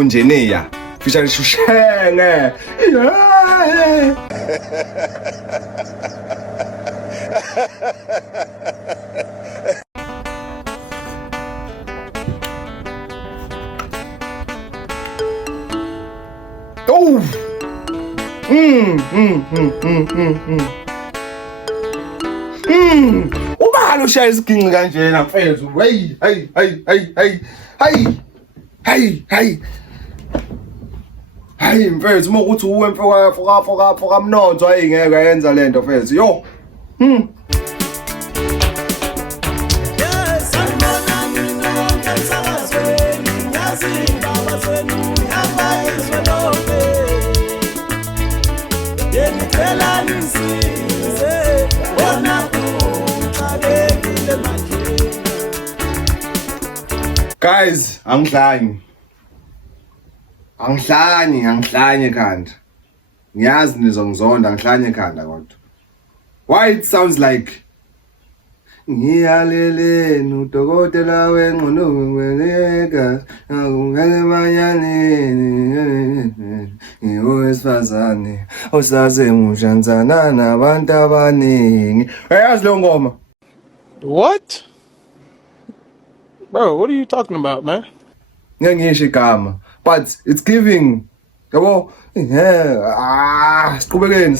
Engineer featuring Shushenge. Oh. Ubani ushaya isiginci kanjena mfethu. Hayi mfethu uma ukuthi uwe mfoka mnonzo ayingeke ayenza lento mfethu. Yo. Guys, angidlanyi ekhanda. Ngiyazi nizongizonda angidlanyi ekhanda kodwa. Why it sounds like ngiyaleleni udokotela wengqondo akungeke manyaneni ngowesifazane osasemusha nzana nabantu abaningi. Uyazi lo ngoma? What? Bro, what are you talking about, man? Ngisho igama, but it's giving. Yabo? Yeah. Siqhubekeni.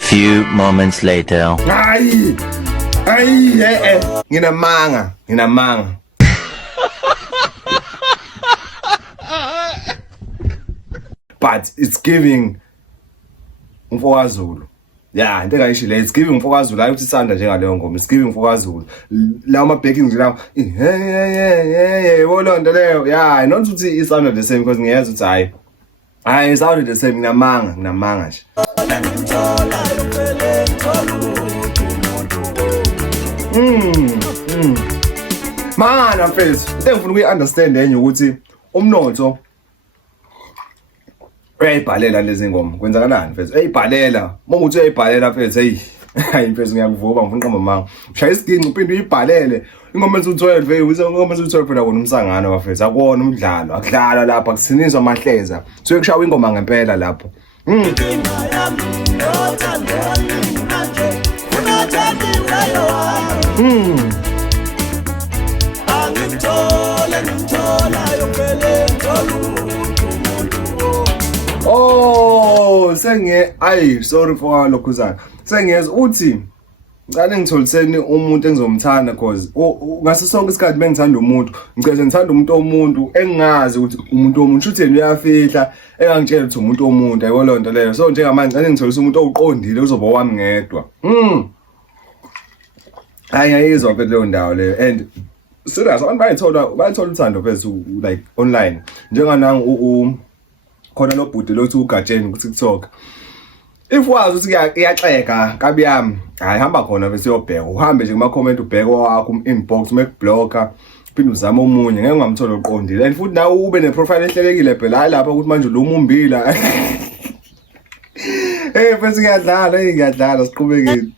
Few moments later. Nginamanga. But it's giving umfowazulu. Yeah, into engayishilo it's giving umfowazulu ayi ukuthi sanda njengaleyo ngoma. It's giving umfowazulu. Lawo ma backings lawo. Wolonto leyo. Yeah, not ukuthi it sounded the same because ngiyazi ukuthi hayi it sounded the same. Nginamanga nje. Mana mfethu, into engifuna ukuyi-understand enye ukuthi umnotho uyayibhalela lezi ngoma. Kwenzakalani mfethu? Uyayibhalela. Monguthi uyayibhalela mfethu, hayi mfethu ngiyakuvuma ngifuna uqamba manga. Ushaya isiginci uphinde uyibhalele. Ingoma ethi12 ingoma ethi12 phela kona umsangano mfethu. Akuwona umdlalo. Akudlalwa lapha kusiniswa amahleza. Suke kushaya ingoma ngempela lapho. Oh, sorry for lokhuzana. Sengiyeza uthi ngicela ngitholiseni umuntu engizomthanda because ngaso sonke isikhathi bengithanda umuntu, ngithanda umuntu engazi ukuthi umuntu womuntu uthi yena uyafihla engangitshela ukuthi umuntu womuntu ayiwo lonto leyo. So njengamanje ngicela ngitholisa umuntu owuqondile uzoba wami ngedwa. Ayizwa phela leyo ndawo leyo and serious abantu bayithola uthando phezulu like online. Njengananga khona lo bhuti lothi uGatsheni ku TikTok. If wazi ukuthi iyaxeka kabi yami, hayi hamba khona bese uyobheka. Uhambe nje kuma comment ubheke wakho inbox umekublocker, phinde uzama omunye ngeke ungamthola oqondile. And futhi nawe ube ne profile ehlelekile phela hayi lapha ukuthi manje lo umumbila. Bese ngiyadlala siqhubekeni.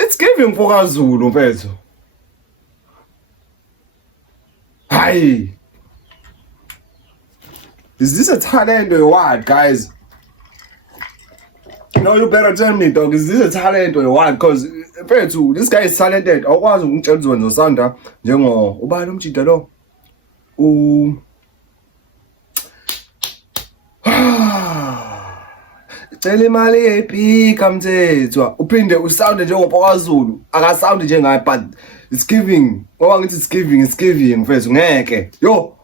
It's giving mfokazulu mfethu. Hayi. Is this a talent or what, guys? No, you better tell me, dog. Is this a talent or what? Because mfethu, this guy is talented. Awukwazi ukungitshela ukuthi wena uzosanda njengo ubani umjida lo. Cela imali ephika mthethwa uphinde usound njengopokazulu akasound njengaye but it's giving ngoba ngithi it's giving mfethu ngeke yo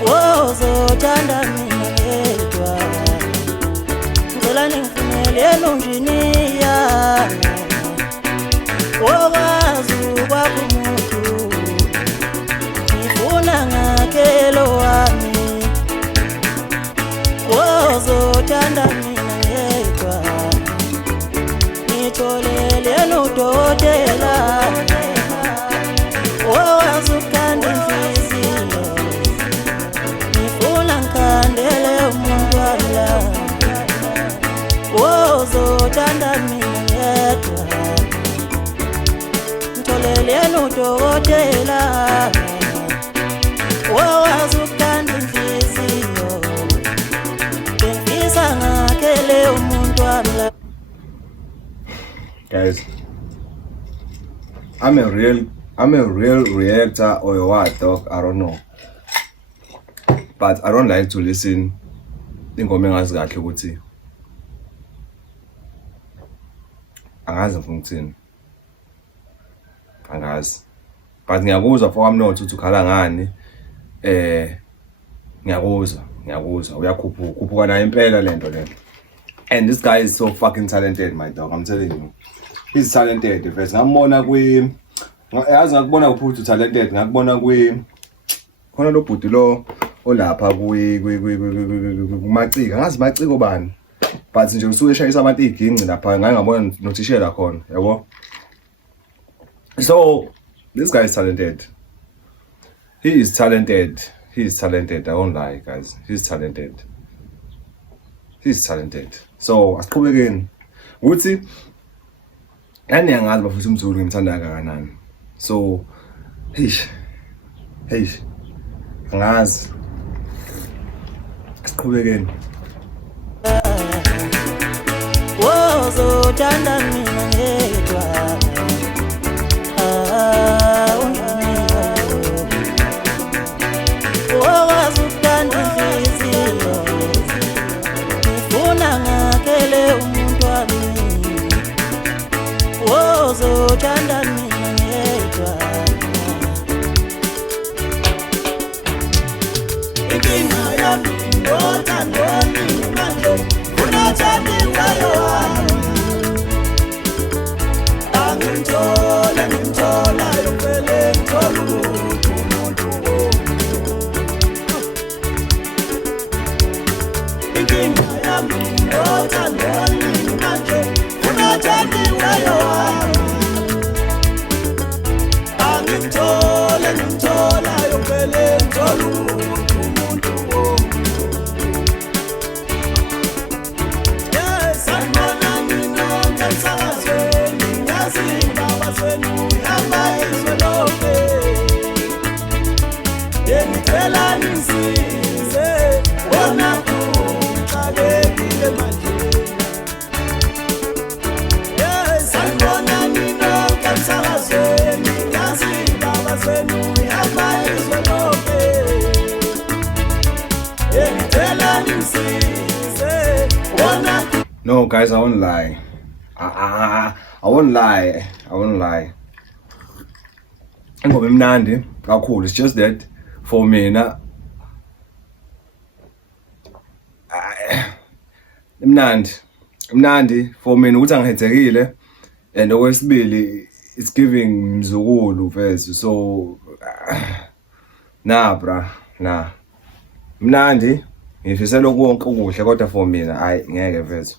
wozothanda mina ngedwa ngicela ningifunele enjiniya okwazi ukwakha umuntu ngifuna ngakelo wami ozothanda mina ngedwa ngitholele nodokotela owazi ukukanda inhliziyo ngifuna ngikhandele umuntu wami la ozothanda mina ngedwa ngitholele nodokotela owazi ukukanda inhliziyo ngifisa ngakele umuntu wami la. Guys, I'm a real reactor or what, dog? I don't know. But I don't like to listen ingoma engazikahle ukuthi angazi ngifuna ukuthini. Angazi. But ngiyakuzwa for amnotho ukuthi ukhala ngani. Ngiyakuzwa. Uyakhuphuka nayo impela lento le. And this guy is so fucking talented, my dog. I'm telling you. He's talented. First, ngambona yazi ngakubona kuphuthi talented. Ngakubona khona lo bhuti lo olapha kumacika. Angazi maciko bani. But nje usuke eshayisa abantu iginci lapha ngangabona nothishela khona, yabo. So, this guy is talented. He is talented. I won't lie, guys. He's talented. So, asiqhubekeni. Ukuthi yani angazi bafuthi umZulu ngimthanda kangakanani. So, angazi. Asiqhubekeni. Ozothanda mina ngedwa owazi ukukanda inhliziyo ngifuna ngakele umuntu wami ozothanda mina ngedwa inkinga yami ngothando wami manje unathandiweyo wami ngimthola yomvele ngithola umuntu inkinga yami ngothando wami manje unathandiweyo wami ngimthola yomvele ngithola umuntu sanibona ninonke emsakazweni ngiyazindaba zenu ihamba izwe lonke ngicela nisize wona kuxakekile manje sanibona ninonke emsakazweni ngiyazindaba zenu ihamba izwe lonke ngicela nisize wona. No, guys, I won't lie. I won't lie. Ingoma imnandi kakhulu. It's just that for me imnandi for me ukuthi angihethekile, and okwesibili it's giving mzukulu vese. So nah. Mnandi ngifisela konke okuhle kodwa for mina hayi ngeke vese.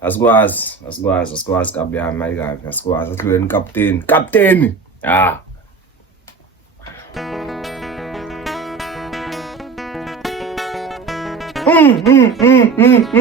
Asikwazi kabi yami ayikabi. Asikwazi ahluleni kapteni.